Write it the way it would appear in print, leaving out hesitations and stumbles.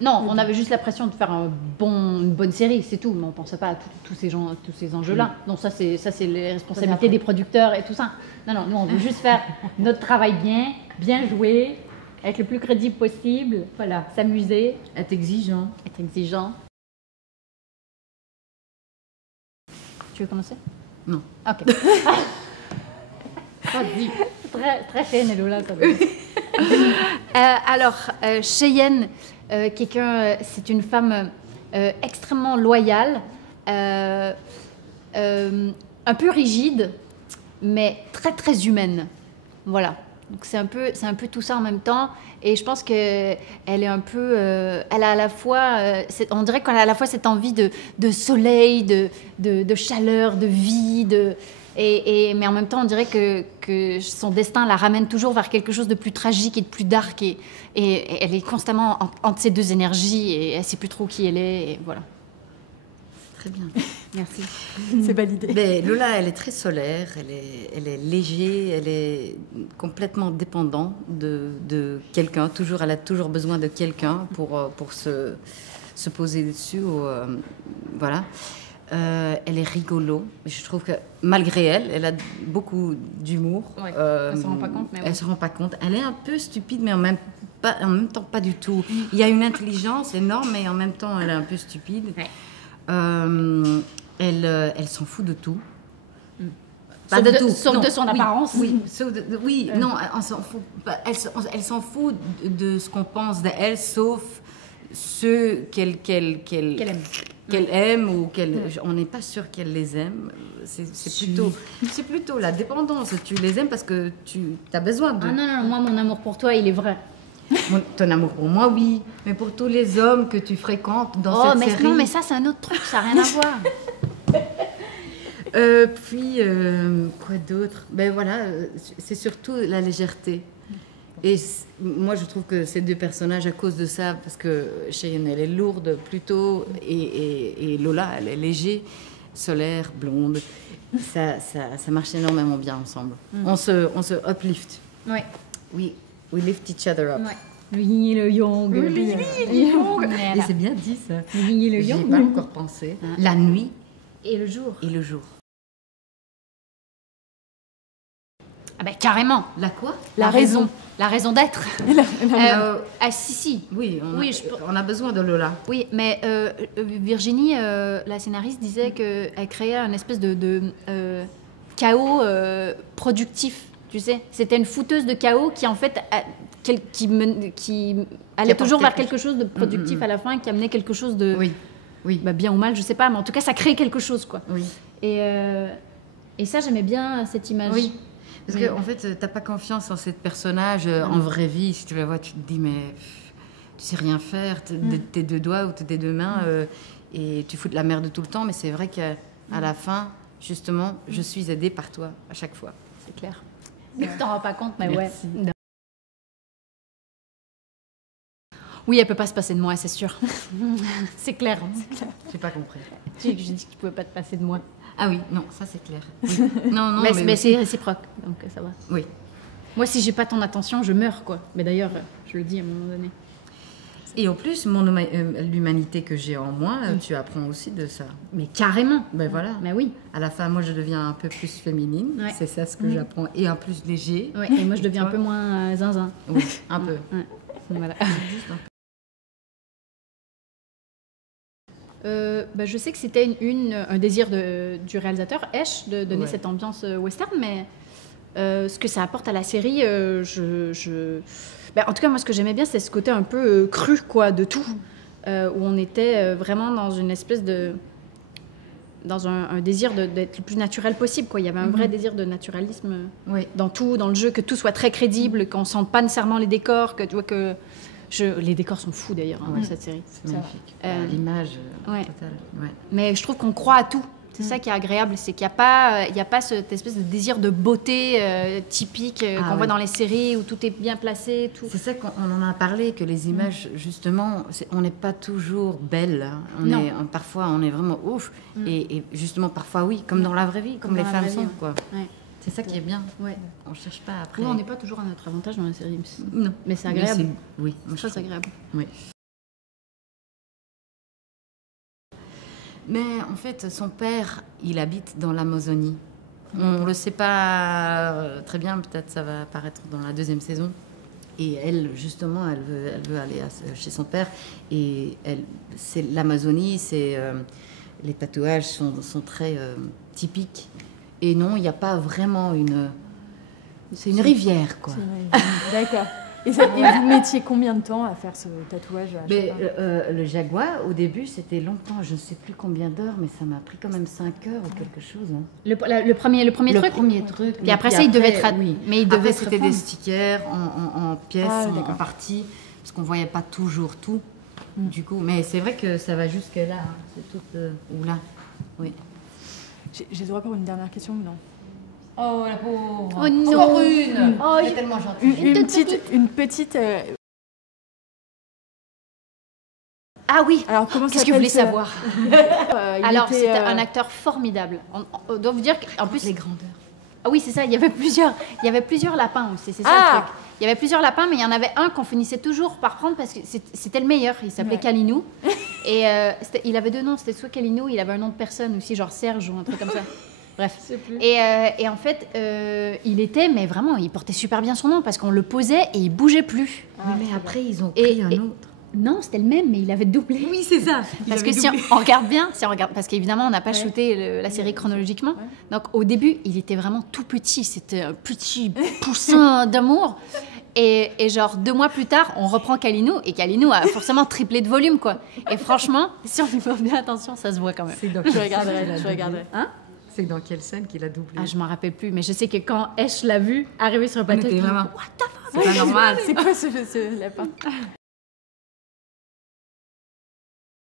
Non, on avait juste l'impression de faire une bonne série, c'est tout. Mais on ne pensait pas à tous ces enjeux-là. Donc ça, c'est les responsabilités des producteurs et tout ça. Non, nous, on veut juste faire notre travail bien jouer, être le plus crédible possible, voilà, s'amuser. Être exigeant. Être exigeant. Tu veux commencer? Non. Ok. Très fine, Lola, ça va. Alors, Cheyenne, c'est une femme extrêmement loyale, un peu rigide, mais très très humaine. Voilà. Donc c'est un peu tout ça en même temps. Et je pense qu'elle est un peu, elle a à la fois, on dirait qu'elle a à la fois cette envie de soleil, de chaleur, de vie, mais en même temps, on dirait que son destin la ramène toujours vers quelque chose de plus tragique et de plus dark. Et elle est constamment entre ces deux énergies et elle ne sait plus trop qui elle est. Et voilà. Très bien. Merci. C'est validé. Mais Lola, elle est très solaire, elle est léger, elle est complètement dépendante de quelqu'un. Elle a toujours besoin de quelqu'un pour se poser dessus. Voilà. Elle est rigolo. Je trouve que malgré elle a beaucoup d'humour. Ouais, elle se rend pas compte. Elle se rend pas compte. Elle est un peu stupide, mais en même temps pas du tout. Il y a une intelligence énorme, mais en même temps elle est un peu stupide. Ouais. Elle s'en fout de tout. Pas de tout. Sauf de son apparence. Oui, non, elle s'en fout de ce qu'on pense d'elle, sauf ceux qu'elle aime ou on n'est pas sûr qu'elle les aime. C'est plutôt la dépendance. Tu les aimes parce que tu as besoin de... Ah non, moi, mon amour pour toi, il est vrai. Ton amour pour moi, oui. Mais pour tous les hommes que tu fréquentes dans cette série... Non, mais ça, c'est un autre truc. Ça n'a rien à voir. Puis, quoi d'autre? Ben voilà, c'est surtout la légèreté. Et moi, je trouve que ces deux personnages, à cause de ça, parce que Cheyenne, elle est lourde plutôt, et Lola, elle est léger, solaire, blonde. Ça marche énormément bien ensemble. On se uplift. Ouais. We lift each other up. Ouais. Le yin et le yang. Et c'est bien dit, ça. Le yin et le yang. J'y ai pas encore pensé. La nuit. Et le jour. Et le jour. Ah ben carrément. La quoi? La raison. La raison d'être. Si. Oui, on a besoin de Lola. Oui, mais Virginie, la scénariste, disait qu'elle créait un espèce de chaos productif, tu sais. C'était une fouteuse de chaos qui, en fait, qui allait toujours vers quelque chose de productif à la fin, qui amenait quelque chose de... Oui. Bah, bien ou mal, je sais pas, mais en tout cas, ça crée quelque chose, quoi. Oui. Et ça, j'aimais bien cette image. Oui. Parce qu'en fait, t'as pas confiance en ce personnage en vraie vie. Si tu la vois, tu te dis, mais tu sais rien faire, tes deux doigts ou tes deux mains, et tu fous de la merde tout le temps. Mais c'est vrai qu'à la fin, justement, je suis aidée par toi à chaque fois. C'est clair. Tu t'en rends pas compte, mais Merci. Ouais. Oui, elle peut pas se passer de moi, c'est sûr. C'est clair. J'ai pas compris. J'ai dit que tu pouvais pas te passer de moi. Ah oui, non, ça c'est clair. Oui. Non, mais c'est réciproque, donc ça va. Oui. Moi, si j'ai pas ton attention, je meurs, quoi. Mais d'ailleurs, je le dis à un moment donné. Et en plus, l'humanité que j'ai en moi, tu apprends aussi de ça. Mais carrément. Ben voilà. Mais oui. À la fin, moi, je deviens un peu plus féminine. Ouais. C'est ça ce que j'apprends. Et un plus léger. Ouais. Et moi, je deviens un peu moins zinzin. Oui, un peu. Ouais. Voilà. Juste un peu. Je sais que c'était un désir du réalisateur, Esch, de donner cette ambiance western, mais ce que ça apporte à la série, en tout cas, moi, ce que j'aimais bien, c'est ce côté un peu cru, quoi, de tout, où on était vraiment dans une espèce dans un désir d'être le plus naturel possible, quoi. Il y avait un vrai désir de naturalisme dans tout, dans le jeu, que tout soit très crédible, qu'on ne sente pas nécessairement les décors, que tu vois que... Les décors sont fous d'ailleurs dans cette série. C'est magnifique. L'image totale. Ouais. Mais je trouve qu'on croit à tout. C'est ça qui est agréable, c'est qu'il n'y a pas cette espèce de désir de beauté typique qu'on voit dans les séries où tout est bien placé. Tout. C'est ça qu'on en a parlé, que les images, justement, on n'est pas toujours belle. Hein. Parfois, on est vraiment ouf. Et justement, parfois, oui, comme dans la vraie vie, comme les femmes sont. Quoi. Ouais. C'est ça qui est bien. Ouais. On ne cherche pas après. Oui, on n'est pas toujours à notre avantage dans la série. Non. Mais c'est agréable. Oui. C'est très agréable. Oui. Mais en fait, son père, il habite dans l'Amazonie. On ne le sait pas très bien, peut-être ça va apparaître dans la 2e saison. Et elle, justement, elle veut aller chez son père. Et c'est l'Amazonie, les tatouages sont très typiques. Et non, il n'y a pas vraiment une... C'est une rivière, quoi. D'accord. Et vous mettiez combien de temps à faire ce tatouage le jaguar, au début, c'était longtemps. Je ne sais plus combien d'heures, mais ça m'a pris quand même 5 heures ou quelque chose. Hein. Le premier truc. Le premier truc. Et après ça, il devait être... Oui. Mais il devait c'était des stickers en pièces, en parties, parce qu'on ne voyait pas toujours tout. Du coup, mais c'est vrai que ça va jusque là. Hein. C'est tout... ou là. Oui. J'ai le droit pour une dernière question ou non? Oh, la pauvre. Oh non. Encore une. Oh, c'est tellement gentil. Une petite. Ah oui. Alors comment Qu'est-ce que vous voulez savoir? Alors était, c'était un acteur formidable. On doit vous dire qu'en plus les grandeurs. Ah oui, c'est ça. Il y avait plusieurs lapins aussi. C'est ça le truc. Il y avait plusieurs lapins, mais il y en avait un qu'on finissait toujours par prendre parce que c'était le meilleur. Il s'appelait Kalinou. Et il avait 2 noms. C'était soit Kalinou, il avait un nom de personne aussi, genre Serge ou un truc comme ça. Bref. Et en fait, mais vraiment, il portait super bien son nom parce qu'on le posait et il bougeait plus. Oui, mais après, ils ont pris un autre. Non, c'était le même, mais il avait doublé. Oui, c'est ça. Parce que si on regarde bien, parce qu'évidemment, on n'a pas shooté la série chronologiquement. Donc, au début, il était vraiment tout petit. C'était un petit poussin d'amour. Et genre 2 mois plus tard, on reprend Kalinou. Et Kalinou a forcément triplé de volume, quoi. Et franchement, si on y fait bien attention, ça se voit quand même. Je regarderai. Hein? C'est dans quelle scène qu'il a doublé? Ah, je m'en rappelle plus. Mais je sais que quand Esh l'a vu arriver sur le plateau, il était vraiment... What the fuck? C'est pas normal. C'est quoi ce lapin?